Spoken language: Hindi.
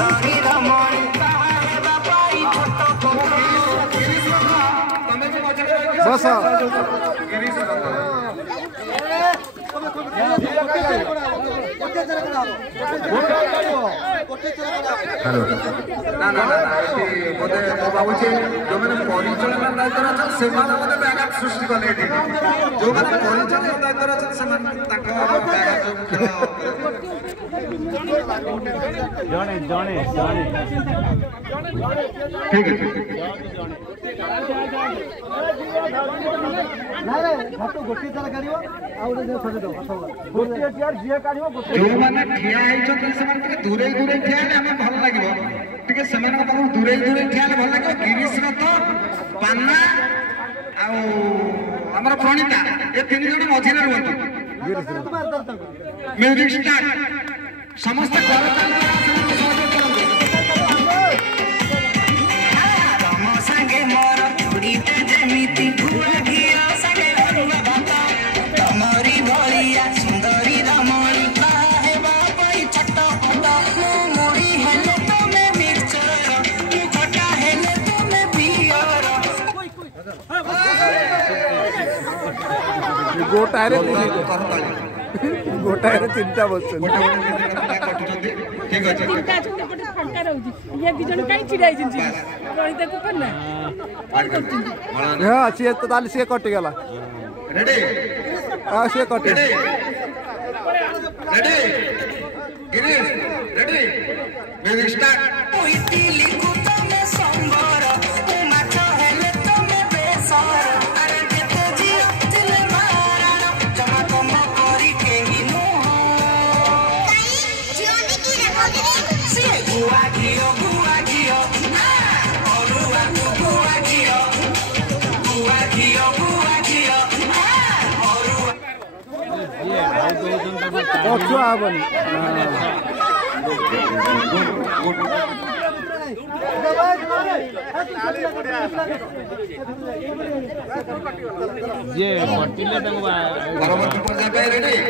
सुंदरी रमणी बस हेलो ना ना ना बोधे मो भावुचे जो मैंने परिचालन दायित्व अच्छा से बोधे व्याघात सृष्टि कले जो मैंने परिचालन दायित्व अच्छा से जणे जणे जणे ठीक है नारे हाथ गोटी चला काढियो आ उडे दे सजे दो गोटी चेयर जे काढियो गोटी जो माने ठिया आइ छथि से माने दूरे दूरे ठिया ले हमें भल लागिवो टिके समान का दूरे दूरे ठिया ले भल लागिवो गिरीश रथ पान्ना आ हमर प्रणीता ए तीन जण मझिरे रहंतु म्यूजिक स्टार्ट समस्त कर गोटारे गोटारे तीनटा बस ठीक अछि तीनटा छोटे छोटे फटका रहउजी ये दी जण काई चिड़ाई जिंजी गणित को करना हां से तो ताली से कट गेला रेडी हां से cut ready ready Girish ready music start पछुआ हबनी ये कटिले तक परवर्ती पर्याय रेडी